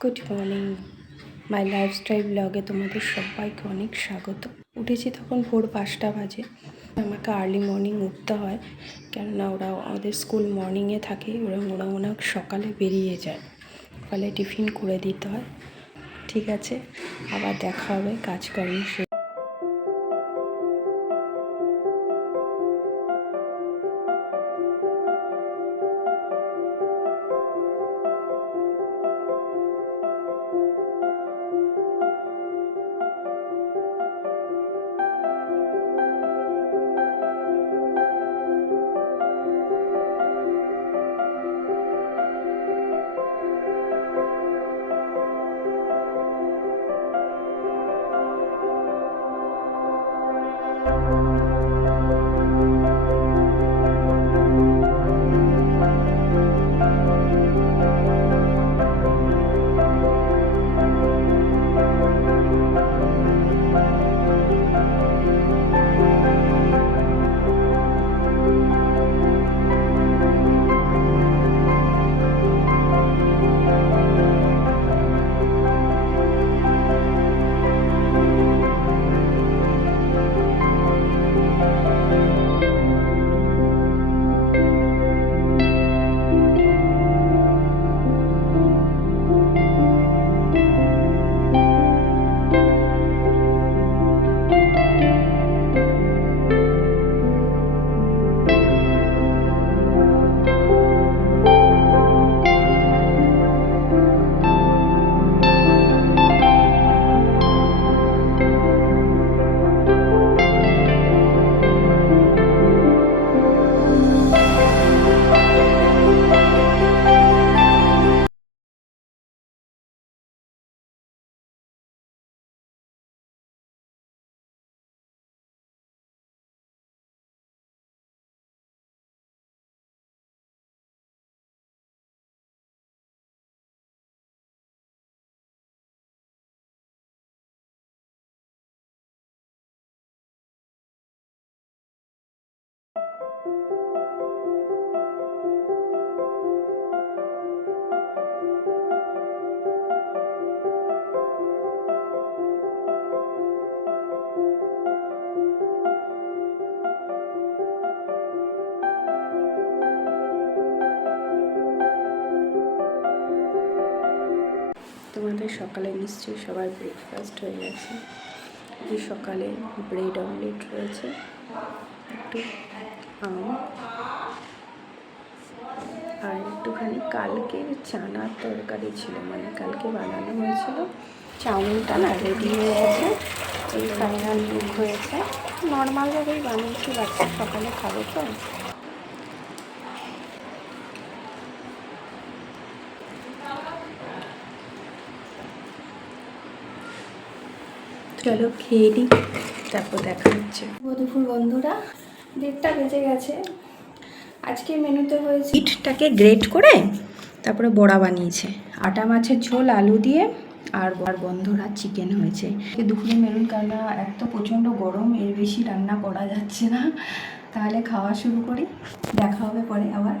Good morning, মাই lifestyle ব্লগে তোমাদের সবাইকে অনেক স্বাগত। উঠেছি তখন ভোর 5টা বাজে। আমাকে আর্লি মর্নিং উঠতে হয়, কেননা ওরা ওদের স্কুল মর্নিংয়ে থাকে, ওরা অনেক সকালে বেরিয়ে যায়, ফলে টিফিন করে দিতে হয়। ঠিক আছে, আবার দেখা হবে কাজকর্ম শেষে। তোমাদের সকালে নিশ্চয়ই সবার ব্রেকফাস্ট হয়ে গেছে। এই সকালে ব্রেড অমলেট রয়েছে, একটু আম, আর একটুখানি কালকের চানার তরকারি ছিল, মানে কালকে বানানো হয়েছিল। চাউমিনটা না রেডি হয়ে গেছে, এই ফাইনাল লুক হয়েছে। নর্মালভাবেই বানিয়েছি, বাচ্চা সকালে খাবে তো। চলো খেয়ে নিই, তারপর দেখা হচ্ছে। দুপুর বন্ধুরা, 1:30 বেজে গেছে। আজকে মেনুতে হয়েছে ইটটাকে গ্রেট করে তারপরে বড়া বানিয়েছে, আটা মাছের ঝোল আলু দিয়ে, আর বন্ধুরা চিকেন হয়েছে। দুপুরে মেনুর, কেননা এক তো প্রচণ্ড গরম, এর বেশি রান্না করা যাচ্ছে না। তাহলে খাওয়া শুরু করি, দেখা হবে পরে আবার।